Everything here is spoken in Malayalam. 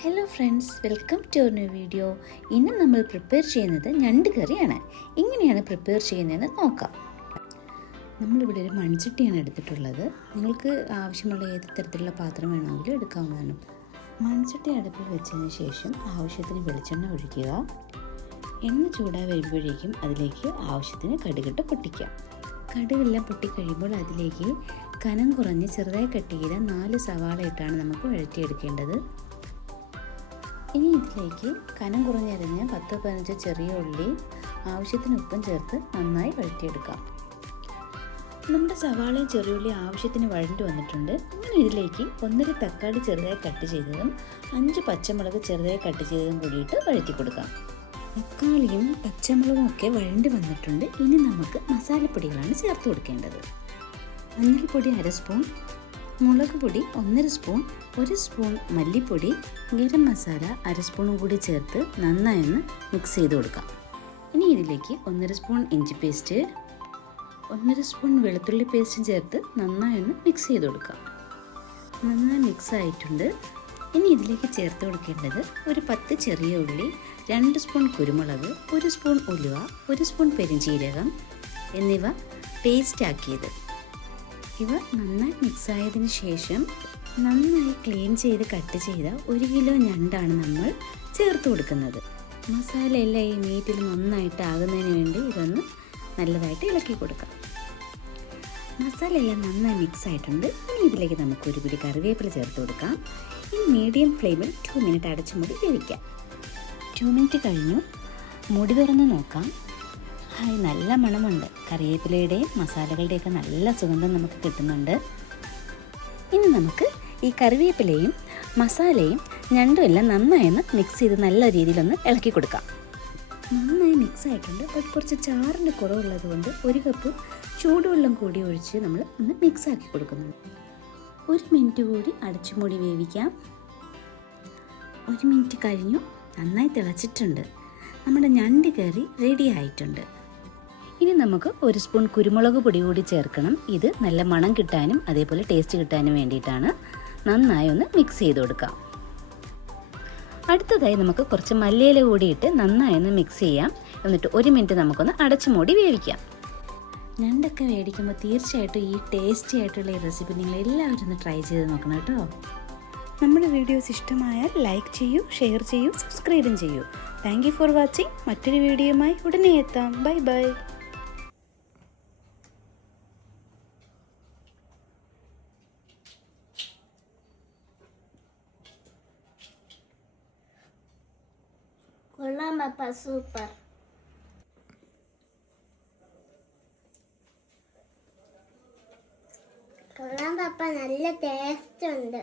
Hello friends, welcome to new video. ഇന്ന് നമ്മൾ പ്രിപ്പയർ ചെയ്യുന്നത് ഞണ്ട് കറിയാണ്. എങ്ങനെയാണ് പ്രിപ്പയർ ചെയ്യുന്നതെന്ന് നോക്കാം. നമ്മളിവിടെ ഒരു മൺചട്ടിയാണ് എടുത്തിട്ടുള്ളത്. നിങ്ങൾക്ക് ആവശ്യമുള്ള ഏത് തരത്തിലുള്ള പാത്രം വേണമെങ്കിലും എടുക്കാവുന്നതാണ്. മൺചട്ടി അടുപ്പിൽ വെച്ചതിന് ശേഷം ആവശ്യത്തിന് വെളിച്ചെണ്ണ ഒഴിക്കുക. എണ്ണ ചൂടായി വരുമ്പോഴേക്കും അതിലേക്ക് ആവശ്യത്തിന് കടുകിട്ട് പൊട്ടിക്കാം. കടുകെല്ലാം പൊട്ടിക്കഴിയുമ്പോൾ അതിലേക്ക് കനം കുറഞ്ഞ് ചെറുതായി കട്ട് ചെയ്ത 4 സവാള ഇട്ടാണ് നമുക്ക് വഴറ്റിയെടുക്കേണ്ടത്. ഇനി ഇതിലേക്ക് കനം കുറഞ്ഞരിഞ്ഞ് 10-15 ചെറിയ ഉള്ളി ആവശ്യത്തിന് ഉപ്പും ചേർത്ത് നന്നായി വഴറ്റിയെടുക്കാം. നമ്മുടെ സവാളയും ചെറിയുള്ളി ആവശ്യത്തിന് വഴണ്ടി വന്നിട്ടുണ്ട്. ഇനി ഇതിലേക്ക് 1.5 തക്കാളി ചെറുതായി കട്ട് ചെയ്തതും 5 പച്ചമുളക് ചെറുതായി കട്ട് ചെയ്തതും കൂടിയിട്ട് വഴറ്റി കൊടുക്കാം. തക്കാളിയും പച്ചമുളകും ഒക്കെ വഴണ്ടി വന്നിട്ടുണ്ട്. ഇനി നമുക്ക് മസാലപ്പൊടികളാണ് ചേർത്ത് കൊടുക്കേണ്ടത്. മഞ്ഞൾപ്പൊടി 1/2 സ്പൂൺ, മുളക് പൊടി 1.5 സ്പൂൺ, 1 സ്പൂൺ മല്ലിപ്പൊടി, ഗരം മസാല 1/2 സ്പൂണും കൂടി ചേർത്ത് നന്നായി ഒന്ന് മിക്സ് ചെയ്ത് കൊടുക്കാം. ഇനി ഇതിലേക്ക് 1.5 സ്പൂൺ ഇഞ്ചി പേസ്റ്റ്, 1.5 സ്പൂൺ വെളുത്തുള്ളി പേസ്റ്റും ചേർത്ത് നന്നായി ഒന്ന് മിക്സ് ചെയ്ത് കൊടുക്കാം. നന്നായി മിക്സ് ആയിട്ടുണ്ട്. ഇനി ഇതിലേക്ക് ചേർത്ത് കൊടുക്കേണ്ടത് ഒരു 10 ചെറിയ ഉള്ളി, 2 സ്പൂൺ കുരുമുളക്, 1 സ്പൂൺ ഉലുവ, 1 സ്പൂൺ പെരുംജീരകം എന്നിവ പേസ്റ്റ് ആക്കിയത്. ഇവ നന്നായി മിക്സ് ആയതിനു ശേഷം നന്നായി ക്ലീൻ ചെയ്ത് കട്ട് ചെയ്ത 1 കിലോ ഞണ്ടാണ് നമ്മൾ ചേർത്ത് കൊടുക്കുന്നത്. മസാലയെല്ലാം ഈ മീറ്റിൽ നന്നായിട്ട് ആകുന്നതിന് വേണ്ടി ഇതൊന്ന് നല്ലതായിട്ട് ഇളക്കി കൊടുക്കാം. മസാലയെല്ലാം നന്നായി മിക്സ് ആയിട്ടുണ്ട്. ഇനി ഇതിലേക്ക് നമുക്ക് ഒരു പിടി കറിവേപ്പില ചേർത്ത് കൊടുക്കാം. ഇനി മീഡിയം ഫ്ലെയിമിൽ 2 മിനിറ്റ് അടച്ചു മൂടി വേവിക്കാം. 2 മിനിറ്റ് കഴിഞ്ഞു. മൂടി തുറന്ന് നോക്കാം. ഹായ്, നല്ല മണമുണ്ട്. കറിവേപ്പിലയുടെയും മസാലകളുടെയൊക്കെ നല്ല സുഗന്ധം നമുക്ക് കിട്ടുന്നുണ്ട്. ഇനി നമുക്ക് ഈ കറിവേപ്പിലയും മസാലയും ഞണ്ടും എല്ലാം നന്നായി ഒന്ന് മിക്സ് ചെയ്ത് നല്ല രീതിയിലൊന്ന് ഇളക്കി കൊടുക്കാം. നന്നായി മിക്സ് ആയിട്ടുണ്ട്. അപ്പോൾ കുറച്ച് ചാറിൻ്റെ കുറവുള്ളത് കൊണ്ട് 1 കപ്പ് ചൂടുവെള്ളം കൂടി ഒഴിച്ച് നമ്മൾ ഒന്ന് മിക്സ് ആക്കി കൊടുക്കുന്നുണ്ട്. 1 മിനിറ്റ് കൂടി അടച്ചു മൂടി വേവിക്കാം. 1 മിനിറ്റ് കഴിഞ്ഞു. നന്നായി തിളച്ചിട്ടുണ്ട്. നമ്മുടെ ഞണ്ട് കറി റെഡി ആയിട്ടുണ്ട്. ഇനി നമുക്ക് 1 സ്പൂൺ കുരുമുളക് പൊടി കൂടി ചേർക്കണം. ഇത് നല്ല മണം കിട്ടാനും അതേപോലെ ടേസ്റ്റ് കിട്ടാനും വേണ്ടിയിട്ടാണ്. നന്നായി ഒന്ന് മിക്സ് ചെയ്ത് കൊടുക്കാം. അടുത്തതായി നമുക്ക് കുറച്ച് മല്ലിയില കൂടിയിട്ട് നന്നായി ഒന്ന് മിക്സ് ചെയ്യാം. എന്നിട്ട് 1 മിനിറ്റ് നമുക്കൊന്ന് അടച്ചു മൂടി വേവിക്കാം. ഞണ്ടൊക്കെ മേടിക്കുമ്പോൾ തീർച്ചയായിട്ടും ഈ ടേസ്റ്റി ആയിട്ടുള്ള ഈ റെസിപ്പി നിങ്ങൾ എല്ലാവരും ഒന്ന് ട്രൈ ചെയ്ത് നോക്കണം കേട്ടോ. നമ്മുടെ വീഡിയോസ് ഇഷ്ടമായാൽ ലൈക്ക് ചെയ്യൂ, ഷെയർ ചെയ്യൂ, സബ്സ്ക്രൈബും ചെയ്യൂ. Thank you for watching. മറ്റൊരു വീഡിയോയുമായി ഉടനെ എത്താം. Bye bye. കൊള്ളാം പപ്പ, സൂപ്പർ. കൊള്ളാം പപ്പ, നല്ല ടേസ്റ്റ് ഉണ്ട്.